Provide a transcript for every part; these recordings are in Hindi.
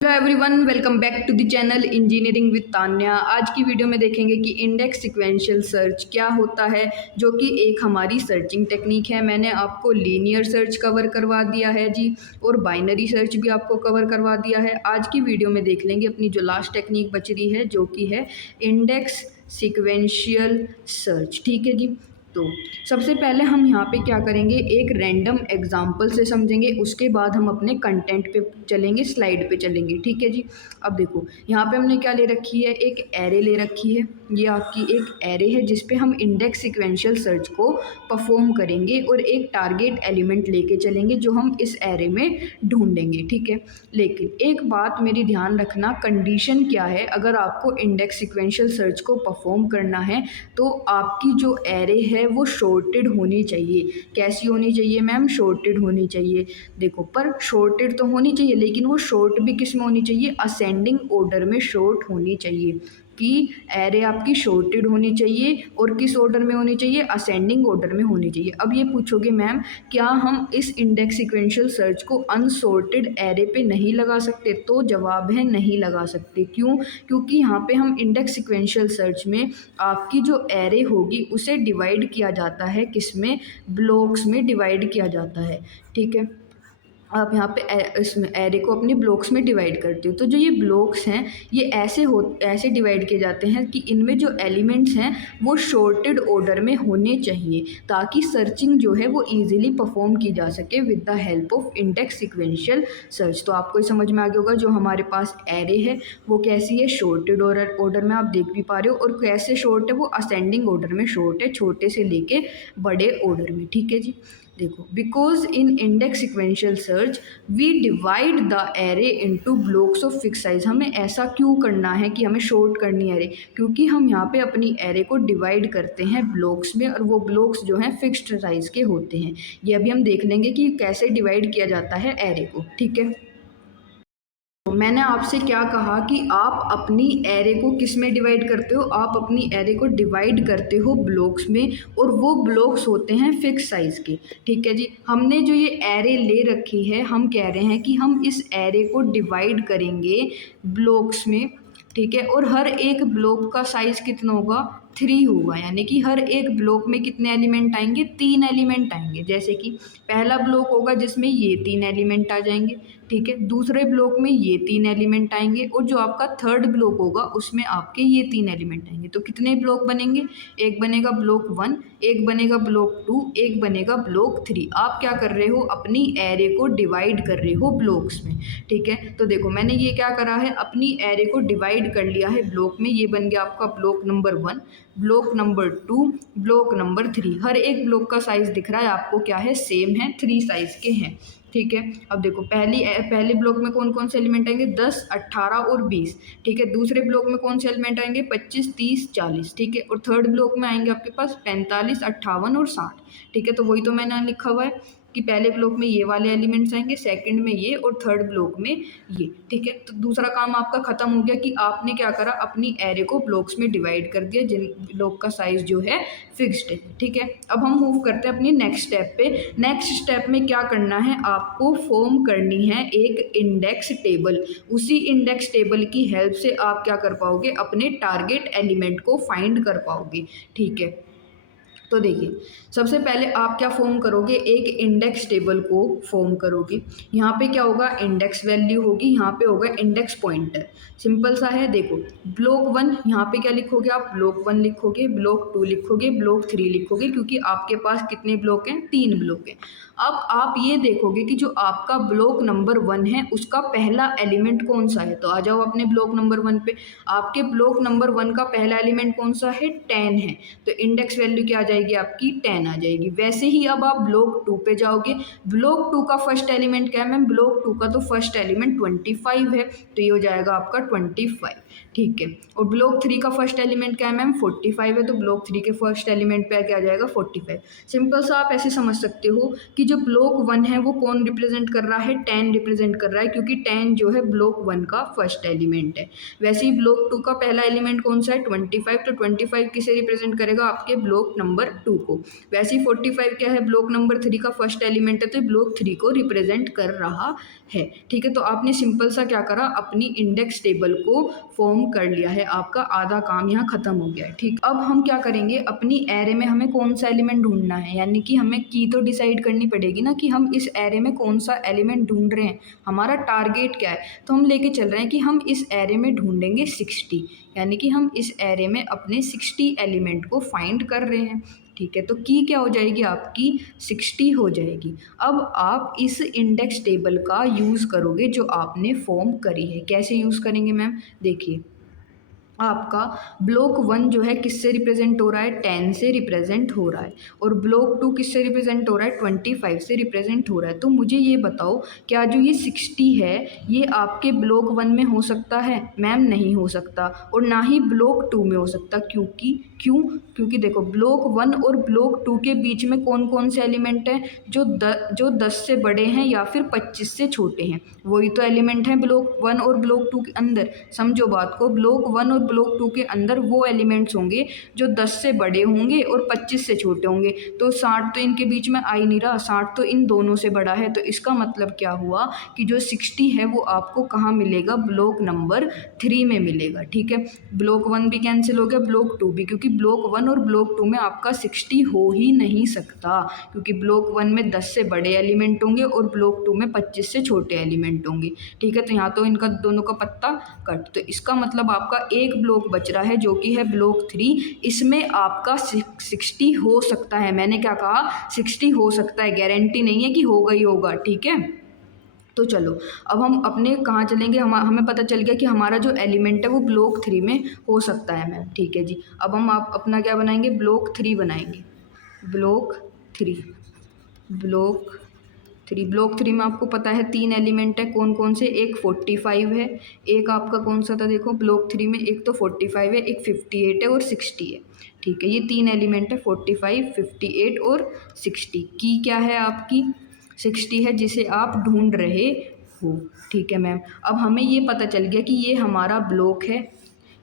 Hello everyone, welcome back to the channel engineering with Tanya. आज की वीडियो में देखेंगे कि इंडेक्स सीक्वेंशियल सर्च क्या होता है, जो कि एक हमारी सर्चिंग टेक्निक है। मैंने आपको लीनियर सर्च कवर करवा दिया है जी, और बाइनरी सर्च भी आपको कवर करवा दिया है। आज की वीडियो में देख लेंगे अपनी जो लास्ट टेक्निक बच रही है, जो कि है इंडेक्स सीक्वेंशियल सर्च। ठीक है जी। तो सबसे पहले हम यहाँ पे क्या करेंगे, एक रैंडम एग्जाम्पल से समझेंगे, उसके बाद हम अपने कंटेंट पे चलेंगे, स्लाइड पे चलेंगे। ठीक है जी। अब देखो यहाँ पे हमने क्या ले रखी है, एक एरे ले रखी है। ये आपकी एक एरे है जिस पे हम इंडेक्स सीक्वेंशियल सर्च को परफॉर्म करेंगे और एक टारगेट एलिमेंट लेके चलेंगे जो हम इस एरे में ढूंढेंगे। ठीक है, लेकिन एक बात मेरी ध्यान रखना, कंडीशन क्या है, अगर आपको इंडेक्स सीक्वेंशियल सर्च को परफॉर्म करना है तो आपकी जो एरे है वो शॉर्टेड होनी चाहिए। कैसी होनी चाहिए मैम? शॉर्टेड होनी चाहिए। देखो, पर शॉर्टेड तो होनी चाहिए, लेकिन वो शॉर्ट भी किस में होनी चाहिए? असेंडिंग ऑर्डर में शॉर्ट होनी चाहिए, कि एरे आपकी शॉर्टेड होनी चाहिए। और किस ऑर्डर में होनी चाहिए? असेंडिंग ऑर्डर में होनी चाहिए। अब ये पूछोगे मैम, क्या हम इस इंडेक्स सीक्वेंशियल सर्च को अनसॉर्टेड एरे पे नहीं लगा सकते? तो जवाब है नहीं लगा सकते। क्यों? क्योंकि यहाँ पे हम इंडेक्स सीक्वेंशियल सर्च में आपकी जो एरे होगी उसे डिवाइड किया जाता है, किस में? ब्लॉक्स में डिवाइड किया जाता है। ठीक है, आप यहाँ पे इसमें एरे को अपने ब्लॉक्स में डिवाइड करते हो। तो जो ये ब्लॉक्स हैं, ये ऐसे डिवाइड किए जाते हैं कि इनमें जो एलिमेंट्स हैं वो शॉर्टेड ऑर्डर में होने चाहिए, ताकि सर्चिंग जो है वो इजीली परफॉर्म की जा सके with the help of index sequential search. तो आपको ये समझ में आ गया होगा, जो हमारे पास एरे है वो कैसी है? शॉर्टेड ऑर्डर में, आप देख भी पा रहे हो। और कैसे शॉर्ट है? वो असेंडिंग ऑर्डर में शॉर्ट है, छोटे से लेके बड़े ऑर्डर में। ठीक है जी। देखो, because in index sequential search we divide the array into blocks of fix size. हमें ऐसा क्यों करना है कि हमें शॉर्ट करनी है एरे? क्योंकि हम यहाँ पे अपनी एरे को डिवाइड करते हैं ब्लॉक्स में, और वो ब्लॉक्स जो हैं फिक्स्ड साइज के होते हैं। ये अभी हम देख लेंगे कि कैसे डिवाइड किया जाता है एरे को। ठीक है, तो मैंने आपसे क्या कहा कि आप अपनी एरे को किस में डिवाइड करते हो? आप अपनी एरे को डिवाइड करते हो ब्लॉक्स में, और वो ब्लॉक्स होते हैं फिक्स साइज के। ठीक है जी। हमने जो ये एरे ले रखी है, हम कह रहे हैं कि हम इस एरे को डिवाइड करेंगे ब्लॉक्स में। ठीक है, और हर एक ब्लॉक का साइज कितना होगा? 3 होगा। यानी कि हर एक ब्लॉक में कितने एलिमेंट आएंगे? 3 एलिमेंट आएंगे। जैसे कि पहला ब्लॉक होगा जिसमें ये 3 एलिमेंट आ जाएंगे। ठीक है, दूसरे ब्लॉक में ये 3 एलिमेंट आएंगे, और जो आपका थर्ड ब्लॉक होगा उसमें आपके ये 3 एलिमेंट आएंगे। तो कितने ब्लॉक बनेंगे? एक बनेगा ब्लॉक 1, एक बनेगा ब्लॉक 2, एक बनेगा ब्लॉक 3। आप क्या कर रहे हो? अपनी एरे को डिवाइड कर रहे हो ब्लॉक्स में। ठीक है, तो देखो मैंने ये क्या करा है, अपनी एरे को डिवाइड कर लिया है ब्लॉक में। ये बन गया आपका block number 1, block number 2, block number 3। हर एक ब्लॉक का साइज दिख रहा है आपको, क्या है? सेम है, 3 साइज के हैं। ठीक है, अब देखो पहले ब्लॉक में कौन कौन से एलिमेंट आएंगे? 10, 18 और 20। ठीक है, दूसरे ब्लॉक में कौन से एलिमेंट आएंगे? 25, 30, 40। ठीक है, और थर्ड ब्लॉक में आएंगे आपके पास 45, 58 और 60। ठीक है, तो वही तो मैंने लिखा हुआ है कि पहले ब्लॉक में ये वाले एलिमेंट्स आएंगे, सेकंड में ये, और थर्ड ब्लॉक में ये। ठीक है, तो दूसरा काम आपका खत्म हो गया कि आपने क्या करा, अपनी एरे को ब्लॉक्स में डिवाइड कर दिया जिन ब्लॉक का साइज जो है फिक्स्ड है। ठीक है, अब हम मूव करते हैं अपनी नेक्स्ट स्टेप पे। नेक्स्ट स्टेप में क्या करना है, आपको फॉर्म करनी है एक इंडेक्स टेबल। उसी इंडेक्स टेबल की हेल्प से आप क्या कर पाओगे? अपने टारगेट एलिमेंट को फाइंड कर पाओगे। ठीक है, तो देखिए सबसे पहले आप क्या फॉर्म करोगे? एक इंडेक्स टेबल को फॉर्म करोगे। यहाँ पे क्या होगा? इंडेक्स वैल्यू होगी, यहाँ पे होगा इंडेक्स पॉइंटर। सिंपल सा है। देखो, ब्लॉक 1, यहाँ पे क्या लिखोगे आप? ब्लॉक 1 लिखोगे, ब्लॉक 2 लिखोगे, ब्लॉक 3 लिखोगे, क्योंकि आपके पास कितने ब्लॉक हैं? 3 ब्लॉक हैं। अब आप ये देखोगे कि जो आपका ब्लॉक नंबर 1 है उसका पहला एलिमेंट कौन सा है। तो आ जाओ अपने ब्लॉक नंबर 1 पे। आपके ब्लॉक नंबर 1 का पहला एलिमेंट कौन सा है? 10 है। तो इंडेक्स वैल्यू क्या आ जाएगी आपकी? 10 आ जाएगी। वैसे ही अब आप ब्लॉक 2 पे जाओगे। ब्लॉक 2 का फर्स्ट एलिमेंट क्या है मैम? ब्लॉक 2 का तो फर्स्ट एलिमेंट 25 है, तो ये हो जाएगा आपका 25। ठीक है। और ब्लॉक 3 का फर्स्ट एलिमेंट क्या है मैम 45 है, तो ब्लॉक 3 के फर्स्ट एलिमेंट पे क्या आ जाएगा 45। सिंपल सा आप ऐसे समझ सकते हो कि जो ब्लॉक 1 है वो कौन रिप्रेजेंट कर रहा है, 10 रिप्रेजेंट कर रहा है, क्योंकि 10 जो है ब्लॉक 1 का फर्स्ट एलिमेंट है। वैसे ही ब्लॉक 2 का पहला एलिमेंट कौन सा है 25, तो 25 किसे रिप्रेजेंट करेगा आपके ब्लॉक नंबर 2 को। वैसे ही 45 क्या है ब्लॉक नंबर 3 का फर्स्ट एलिमेंट है, तो ब्लॉक 3 को रिप्रेजेंट कर रहा है। ठीक है, तो आपने सिंपल सा क्या करा, अपनी इंडेक्स टेबल को फॉर्म कर लिया है, आपका आधा काम यहाँ खत्म हो गया है। ठीक, अब हम क्या करेंगे, अपनी एरे में हमें कौन सा एलिमेंट ढूंढना है, यानी कि हमें की तो डिसाइड करनी पड़ेगी ना कि हम इस एरे में कौन सा एलिमेंट ढूंढ रहे हैं, हमारा टारगेट क्या है। तो हम लेके चल रहे हैं कि हम इस एरे में ढूंढेंगे 60, यानी कि हम इस एरे में अपने 60 एलिमेंट को फाइंड कर रहे हैं। ठीक है, तो की क्या हो जाएगी आपकी 60 हो जाएगी। अब आप इस इंडेक्स टेबल का यूज़ करोगे जो आपने फॉर्म करी है। कैसे यूज़ करेंगे मैम, देखिए आपका ब्लॉक 1 जो है किससे रिप्रेजेंट हो रहा है 10 से रिप्रेजेंट हो रहा है, और ब्लॉक 2 किससे रिप्रेजेंट हो रहा है 25 से रिप्रेजेंट हो रहा है। तो मुझे ये बताओ क्या जो ये 60 है ये आपके ब्लॉक 1 में हो सकता है, मैम नहीं हो सकता, और ना ही ब्लॉक 2 में हो सकता। क्योंकि देखो ब्लॉक 1 और ब्लॉक 2 के बीच में कौन कौन से एलिमेंट हैं जो 10 से बड़े हैं या फिर 25 से छोटे हैं, वही तो एलिमेंट हैं ब्लॉक 1 और ब्लॉक 2 के अंदर। समझो बात को, ब्लॉक 1 और ब्लॉक 2 के अंदर वो एलिमेंट्स होंगे जो 10 से बड़े होंगे और 25 से छोटे होंगे। तो 60 तो इनके बीच में आ ही नहीं रहा, 60 तो इन दोनों से बड़ा है। तो इसका मतलब क्या हुआ कि जो 60 है वो आपको कहाँ मिलेगा, ब्लॉक नंबर 3 में मिलेगा। ठीक है, ब्लॉक 1 भी कैंसिल हो गया, ब्लॉक 2 भी, क्योंकि ब्लॉक 1 और ब्लॉक 2 में आपका 60 हो ही नहीं सकता, क्योंकि ब्लॉक 1 में 10 से बड़े एलिमेंट होंगे और ब्लॉक 2 में 25 से छोटे एलिमेंट होंगे। ठीक है, तो यहाँ तो इनका दोनों का पत्ता कट। तो इसका मतलब आपका एक ब्लॉक बच रहा है जो कि है ब्लॉक 3, इसमें आपका 60 हो सकता है। मैंने क्या कहा 60 हो सकता है, गारंटी नहीं है कि होगा ही होगा। ठीक है, तो चलो अब हम अपने कहाँ चलेंगे, हमें पता चल गया कि हमारा जो एलिमेंट है वो ब्लॉक 3 में हो सकता है मैम। ठीक है जी, अब हम आप अपना क्या बनाएंगे, ब्लॉक 3 बनाएंगे। ब्लॉक 3 ब्लॉक 3 में आपको पता है 3 एलिमेंट है, कौन कौन से, एक 45 है, एक आपका कौन सा था देखो ब्लॉक 3 में, एक तो 45 है, एक 58 है और 60 है। ठीक है, ये 3 एलिमेंट है 45, 58 और 60। की क्या है आपकी 60 है जिसे आप ढूंढ रहे हो। ठीक है मैम, अब हमें ये पता चल गया कि ये हमारा ब्लॉक है,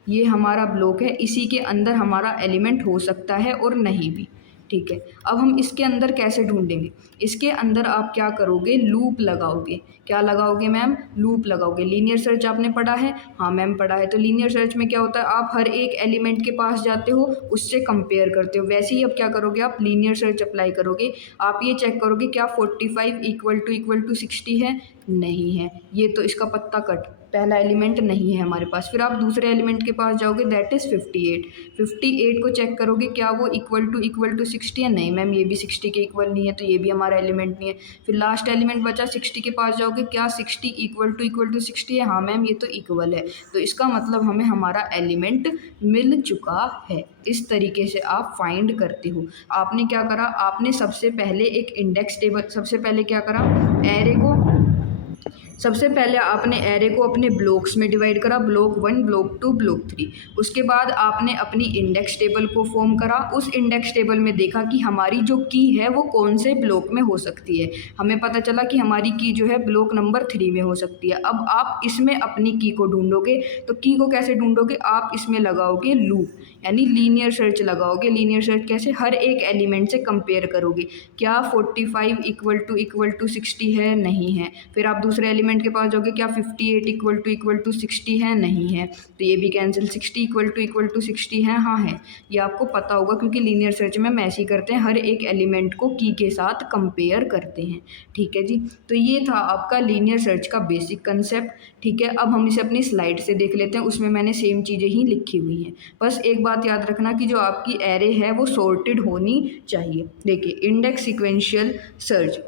ये हमारा ब्लॉक है, इसी के अंदर हमारा एलिमेंट हो सकता है और नहीं भी। ठीक है, अब हम इसके अंदर कैसे ढूंढेंगे, इसके अंदर आप क्या करोगे, लूप लगाओगे। क्या लगाओगे मैम, लूप लगाओगे। लीनियर सर्च आपने पढ़ा है, हाँ मैम पढ़ा है। तो लीनियर सर्च में क्या होता है, आप हर एक एलिमेंट के पास जाते हो, उससे कंपेयर करते हो। वैसे ही अब क्या करोगे, आप लीनियर सर्च अप्लाई करोगे। आप ये चेक करोगे क्या 45 इक्वल टू 60 है, नहीं है, ये तो इसका पत्ता कट, पहला एलिमेंट नहीं है हमारे पास। फिर आप दूसरे एलिमेंट के पास जाओगे, दैट इज़ 58 को चेक करोगे क्या वो इक्वल टू 60 है, नहीं मैम ये भी 60 के इक्वल नहीं है, तो ये भी हमारा एलिमेंट नहीं है। फिर लास्ट एलिमेंट बचा 60 के पास जाओगे, क्या 60 इक्वल टू 60 है, हाँ मैम ये तो इक्वल है, तो इसका मतलब हमें हमारा एलिमेंट मिल चुका है। इस तरीके से आप फाइंड करते हो। आपने क्या करा, आपने सबसे पहले एक इंडेक्स टेबल, सबसे पहले क्या करा, एरे को, सबसे पहले आपने एरे को अपने ब्लॉक्स में डिवाइड करा, ब्लॉक 1, ब्लॉक 2, ब्लॉक 3। उसके बाद आपने अपनी इंडेक्स टेबल को फॉर्म करा। उस इंडेक्स टेबल में देखा कि हमारी जो की है वो कौन से ब्लॉक में हो सकती है। हमें पता चला कि हमारी की जो है ब्लॉक नंबर 3 में हो सकती है। अब आप इसमें अपनी की को ढूंढोगे, तो की को कैसे ढूंढोगे, आप इसमें लगाओगे लूप, यानी लीनियर सर्च लगाओगे। लीनियर सर्च कैसे, हर एक एलिमेंट से कंपेयर करोगे, क्या 45 इक्वल टू 60 है, नहीं है। फिर आप दूसरे एलिमेंट के पास जाओगे, क्या 58 इक्वल टू 60 है, नहीं है, तो ये भी कैंसिल। 60 इक्वल टू 60 है, हाँ है। ये आपको पता होगा क्योंकि लीनियर सर्च में हम ऐसे ही करते हैं, हर एक एलिमेंट को की के साथ कंपेयर करते हैं। ठीक है जी, तो ये था आपका लीनियर सर्च का बेसिक कंसेप्ट। ठीक है, अब हम इसे अपनी स्लाइड से देख लेते हैं, उसमें मैंने सेम चीज़ें ही लिखी हुई हैं। बस एक बात याद रखना कि जो आपकी एरे है वो सॉर्टेड होनी चाहिए। देखिए index sequential search,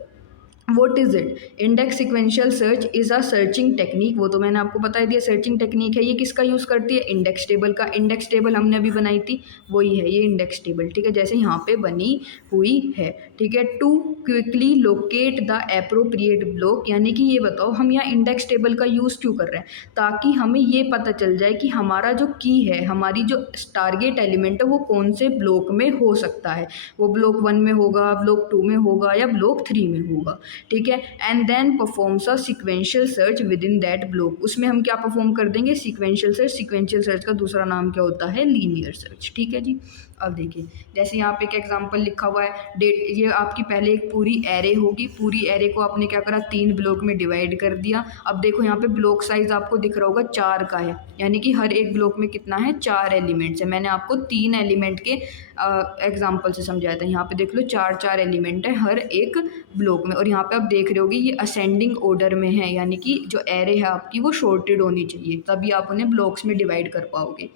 what is it? Index sequential search is a searching technique, वो तो मैंने आपको बता दिया सर्चिंग टेक्निक है। ये किसका यूज़ करती है? इंडेक्स टेबल का। इंडेक्स टेबल हमने अभी बनाई थी, वही है ये इंडेक्स टेबल, ठीक है, जैसे यहाँ पे बनी हुई है, ठीक है। To quickly locate the appropriate block, यानी कि ये बताओ हम यहाँ इंडेक्स टेबल का यूज़ क्यों कर रहे हैं? ताकि हमें ये पता चल जाए कि हमारा जो की है, हमारी जो टारगेट एलिमेंट है वो कौन से ब्लॉक में हो सकता है। वो ब्लॉक 1 में होगा, ब्लॉक 2 में होगा या ब्लॉक 3 में होगा, ठीक है। And then performs a sequential search within that block, उसमें हम क्या परफॉर्म कर देंगे? Sequential search. सीक्वेंशियल सर्च का दूसरा नाम क्या होता है? लीनियर सर्च, ठीक है जी। अब देखिए जैसे यहाँ पे एक एग्जांपल लिखा हुआ है, डेट, ये आपकी पहले एक पूरी एरे होगी, पूरी एरे को आपने क्या करा? 3 ब्लॉक में डिवाइड कर दिया। अब देखो यहाँ पे ब्लॉक साइज आपको दिख रहा होगा 4 का है, यानी कि हर एक ब्लॉक में कितना है? 4 एलिमेंट्स है। मैंने आपको 3 एलिमेंट के एग्जाम्पल से समझाया था। यहाँ पे देख लो 4 एलिमेंट है हर एक ब्लॉक में, और यहाँ पे आप देख रहे होगे ये असेंडिंग ऑर्डर में है, यानी कि जो एरे है आपकी वो शॉर्टेड होनी चाहिए, तभी आप उन्हें ब्लॉक्स में डिवाइड कर पाओगे।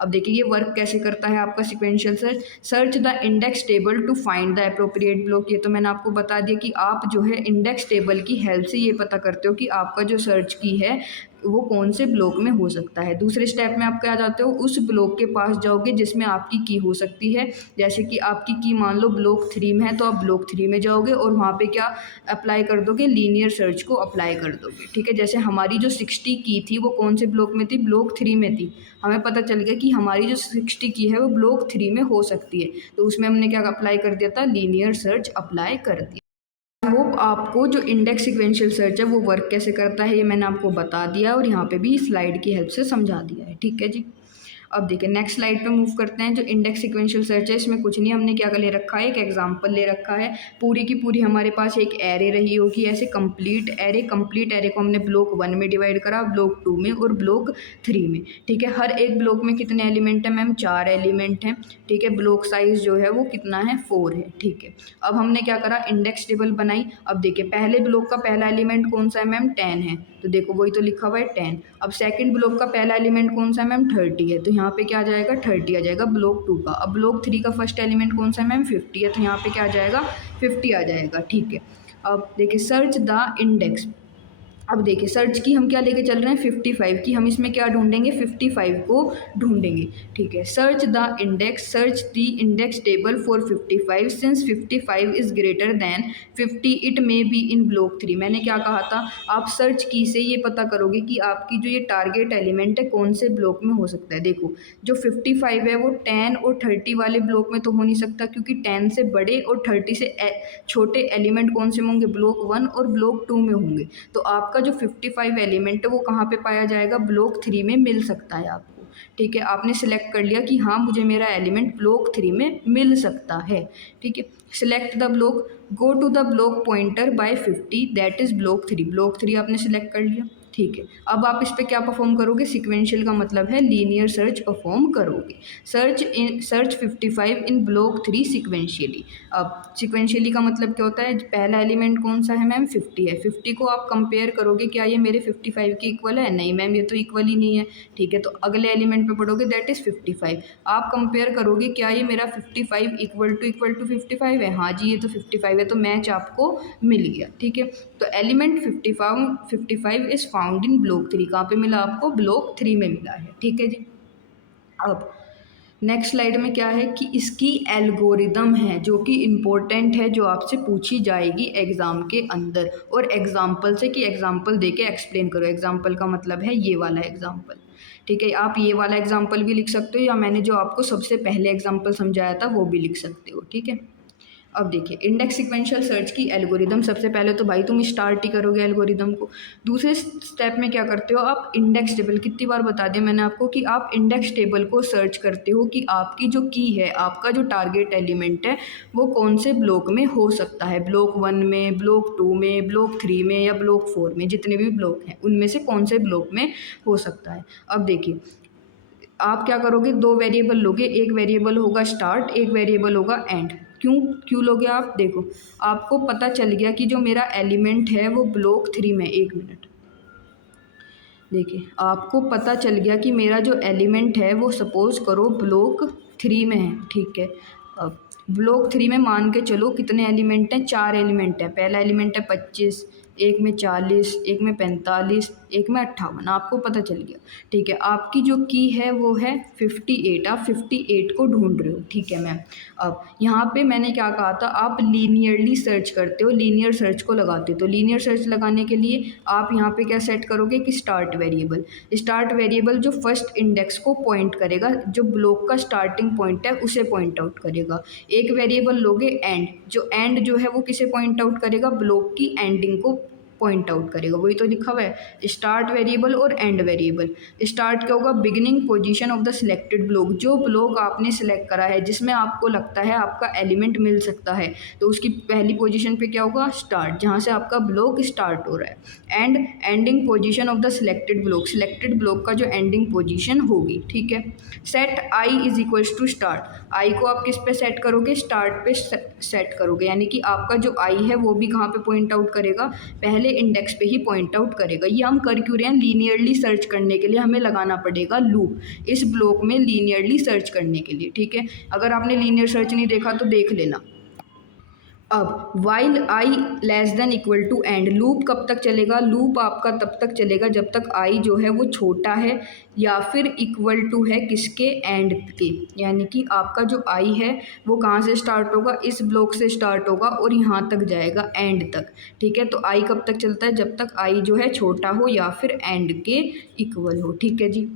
अब देखिए ये वर्क कैसे करता है आपका sequential search. Search the index table to find the appropriate block, ये तो मैंने आपको बता दिया कि आप जो है इंडेक्स टेबल की हेल्प से ये पता करते हो कि आपका जो सर्च की है वो कौन से ब्लॉक में हो सकता है। दूसरे स्टेप में आप क्या जाते हो? उस ब्लॉक के पास जाओगे जिसमें आपकी की हो सकती है। जैसे कि आपकी की मान लो ब्लॉक 3 में है, तो आप ब्लॉक 3 में जाओगे और वहाँ पे क्या अप्लाई कर दोगे? लीनियर सर्च को अप्लाई कर दोगे, ठीक है। जैसे हमारी जो 60 की थी वो कौन से ब्लॉक में थी? ब्लॉक 3 में थी। हमें पता चल गया कि हमारी जो 60 की है वो ब्लॉक 3 में हो सकती है, तो उसमें हमने क्या अप्लाई कर दिया था? लीनियर सर्च अप्लाई कर दिया। आई होप आपको जो इंडेक्स सीक्वेंशियल सर्च है वो वर्क कैसे करता है ये मैंने आपको बता दिया, और यहाँ पे भी स्लाइड की हेल्प से समझा दिया है, ठीक है जी। अब देखिए नेक्स्ट स्लाइड पे मूव करते हैं। जो इंडेक्स सीक्वेंशियल सर्च है इसमें कुछ नहीं, हमने क्या ले रखा है? एक एग्जांपल ले रखा है। पूरी की पूरी हमारे पास एक एरे रही होगी, ऐसे कंप्लीट एरे को हमने ब्लॉक 1 में डिवाइड करा, ब्लॉक 2 में और ब्लॉक 3 में, ठीक है। हर एक ब्लॉक में कितने एलिमेंट हैं मैम? 4 एलिमेंट हैं, ठीक है। ब्लॉक साइज जो है वो कितना है? 4 है, ठीक है। अब हमने क्या करा? इंडेक्स टेबल बनाई। अब देखिए पहले ब्लॉक का पहला एलिमेंट कौन सा है मैम? 10 है, तो देखो वही तो लिखा हुआ है 10। अब सेकंड ब्लॉक का पहला एलिमेंट कौन सा है मैम? 30 है, तो यहाँ पे क्या आ जाएगा? 30 आ जाएगा ब्लॉक 2 का। अब ब्लॉक 3 का फर्स्ट एलिमेंट कौन सा है मैम? 50 है, तो यहाँ पे क्या आ जाएगा? 50 आ जाएगा, ठीक है। अब देखिए सर्च द इंडेक्स। अब देखिए सर्च की हम क्या लेके चल रहे हैं? 55 की। हम इसमें क्या ढूंढेंगे? 55 को ढूंढेंगे, ठीक है। Search the index, search the index table for 55 since 55 is greater than 50 it may be in block 3। मैंने क्या कहा था? आप सर्च की से ये पता करोगे कि आपकी जो ये टारगेट एलिमेंट है कौन से ब्लॉक में हो सकता है। देखो जो 55 है वो 10 और 30 वाले ब्लॉक में तो हो नहीं सकता, क्योंकि 10 से बड़े और 30 से छोटे एलिमेंट कौन से होंगे? ब्लॉक 1 और ब्लॉक 2 में होंगे। तो आपका जो 55 एलिमेंट है वो कहाँ पे पाया जाएगा? ब्लॉक 3 में मिल सकता है आपको, ठीक है। आपने सिलेक्ट कर लिया कि हाँ मुझे मेरा एलिमेंट ब्लॉक 3 में मिल सकता है, ठीक है। Select the block, go to the block pointer by 50 that is block 3। Block 3 आपने सिलेक्ट कर लिया, ठीक है। अब आप इस पर क्या परफॉर्म करोगे? सीक्वेंशियल का मतलब है लीनियर सर्च परफॉर्म करोगे। सर्च 55 इन ब्लॉक 3 सीक्वेंशियली। अब सीक्वेंशियली का मतलब क्या होता है? पहला एलिमेंट कौन सा है मैम? 50 है। 50 को आप कंपेयर करोगे, क्या ये मेरे 55 के इक्वल है? नहीं मैम, ये तो इक्वल ही नहीं है, ठीक है। तो अगले एलिमेंट पे पढ़ोगे दैट इज़ 55। आप कंपेयर करोगे, क्या ये मेरा 55 इक्वल टू 55 है? हाँ जी ये तो 55 है, तो मैच आपको मिल गया, ठीक है। तो element 55 is found in block 3। कहाँ पे मिला आपको? ब्लॉक 3 में मिला है, ठीक है जी। अब नेक्स्ट स्लाइड में क्या है कि इसकी एल्गोरिदम है जो कि इम्पोर्टेंट है, जो आपसे पूछी जाएगी एग्ज़ाम के अंदर, और एग्जाम्पल से, कि एग्जाम्पल दे के एक्सप्लेन करो। एग्जाम्पल का मतलब है ये वाला एग्जाम्पल, ठीक है। आप ये वाला एग्जाम्पल भी लिख सकते हो, या मैंने जो आपको सबसे पहले एग्जाम्पल समझाया था वो भी लिख सकते हो, ठीक है। अब देखिए इंडेक्स सीक्वेंशियल सर्च की एल्गोरिदम, सबसे पहले तो भाई तुम स्टार्ट ही करोगे एल्गोरिदम को। दूसरे स्टेप में क्या करते हो आप? इंडेक्स टेबल, कितनी बार बता दिया मैंने आपको कि आप इंडेक्स टेबल को सर्च करते हो कि आपकी जो की है, आपका जो टारगेट एलिमेंट है वो कौन से ब्लॉक में हो सकता है। ब्लॉक 1 में, ब्लॉक 2 में, ब्लॉक 3 में या ब्लॉक 4 में, जितने भी ब्लॉक हैं उनमें से कौन से ब्लॉक में हो सकता है। अब देखिए आप क्या करोगे? 2 वेरिएबल लोगे, एक वेरिएबल होगा स्टार्ट, एक वेरिएबल होगा एंड। क्यों लोगे आप? देखो आपको पता चल गया कि जो मेरा एलिमेंट है वो ब्लॉक 3 में, एक मिनट, देखिए आपको पता चल गया कि मेरा जो एलिमेंट है वो सपोज करो ब्लॉक 3 में है, ठीक है। अब ब्लॉक 3 में मान के चलो कितने एलिमेंट हैं, 4 एलिमेंट हैं। पहला एलिमेंट है 25, एक में 40, एक में 45, एक में 58, आपको पता चल गया। ठीक है, आपकी जो की है वो है 58, आप 58 को ढूंढ रहे हो। ठीक है मैम। अब यहाँ पे मैंने क्या कहा था, आप लीनियरली सर्च करते हो, लीनियर सर्च को लगाते हो। तो लीनियर सर्च लगाने के लिए आप यहाँ पे क्या सेट करोगे कि स्टार्ट वेरिएबल। स्टार्ट वेरिएबल जो फर्स्ट इंडेक्स को पॉइंट करेगा, जो ब्लॉक का स्टार्टिंग पॉइंट है उसे पॉइंट आउट करेगा। एक वेरिएबल लोगे एंड, जो एंड जो है वो किसे पॉइंट आउट करेगा, ब्लॉक की एंडिंग को पॉइंट आउट करेगा। वही तो लिखा हुआ है स्टार्ट वेरिएबल और एंड वेरिएबल। स्टार्ट क्या होगा, beginning position of the selected block, जो ब्लॉक आपने सिलेक्ट करा है जिसमें आपको लगता है आपका एलिमेंट मिल सकता है, तो उसकी पहली पोजीशन पे क्या होगा, स्टार्ट, जहाँ से आपका ब्लॉक स्टार्ट हो रहा है। And ending position of the selected block, selected block का जो एंडिंग पोजीशन होगी। ठीक है। Set I is equals to start, I को आप किस पे सेट करोगे, स्टार्ट पे सेट करोगे, यानी कि आपका जो आई है वो भी कहाँ पे पॉइंट आउट करेगा, पहले इंडेक्स पे ही पॉइंट आउट करेगा। ये हम कर क्यों रहे हैं, लीनियरली सर्च करने के लिए हमें लगाना पड़ेगा लूप इस ब्लॉक में लीनियरली सर्च करने के लिए। ठीक है, अगर आपने लीनियर सर्च नहीं देखा तो देख लेना। अब while I less than equal to end, loop कब तक चलेगा, लूप आपका तब तक चलेगा जब तक आई जो है वो छोटा है या फिर इक्वल टू है किसके, एंड के। यानी कि आपका जो आई है वो कहाँ से स्टार्ट होगा, इस ब्लॉक से स्टार्ट होगा और यहाँ तक जाएगा एंड तक। ठीक है, तो आई कब तक चलता है, जब तक आई जो है छोटा हो या फिर एंड के इक्वल हो। ठीक है जी।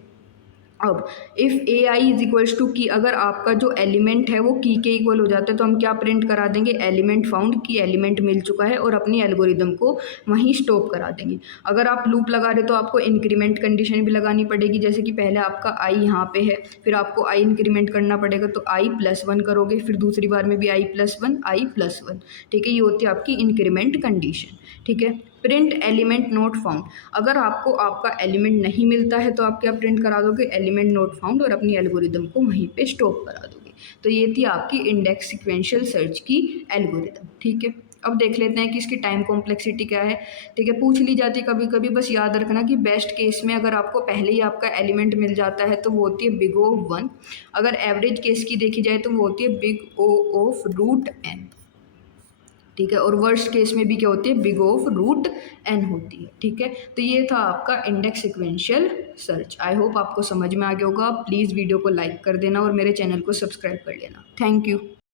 अब if A I is equals to key, अगर आपका जो एलिमेंट है वो की के इक्वल हो जाता है तो हम क्या प्रिंट करा देंगे, एलिमेंट फाउंड, की एलिमेंट मिल चुका है, और अपनी एल्गोरिदम को वहीं स्टॉप करा देंगे। अगर आप लूप लगा रहे तो आपको इंक्रीमेंट कंडीशन भी लगानी पड़ेगी, जैसे कि पहले आपका आई यहाँ पे है, फिर आपको आई इंक्रीमेंट करना पड़ेगा, तो आई +1 करोगे, फिर दूसरी बार में भी आई +1, आई +1। ठीक है, ये होती है आपकी इंक्रीमेंट कंडीशन। ठीक है। प्रिंट एलिमेंट नोट फाउंड, अगर आपको आपका एलिमेंट नहीं मिलता है तो आप क्या प्रिंट करा दोगे, एलिमेंट नोट फाउंड, और अपनी एल्गोरिदम को वहीं पे स्टॉप करा दोगे। तो ये थी आपकी इंडेक्स सीक्वेंशियल सर्च की एल्गोरिदम। ठीक है, अब देख लेते हैं कि इसकी टाइम कॉम्प्लेक्सिटी क्या है। ठीक है, पूछ ली जाती है कभी कभी, बस याद रखना कि बेस्ट केस में अगर आपको पहले ही आपका एलिमेंट मिल जाता है तो वो होती है बिग O ऑफ 1। अगर एवरेज केस की देखी जाए तो वो होती है बिग O ऑफ √n। ठीक है, और वर्स्ट केस में भी क्या होती है, बिग ऑफ √n होती है। ठीक है, तो ये था आपका index sequential search. I hope आपको समझ में आ गया होगा। प्लीज़ वीडियो को लाइक कर देना और मेरे चैनल को सब्सक्राइब कर लेना। Thank you.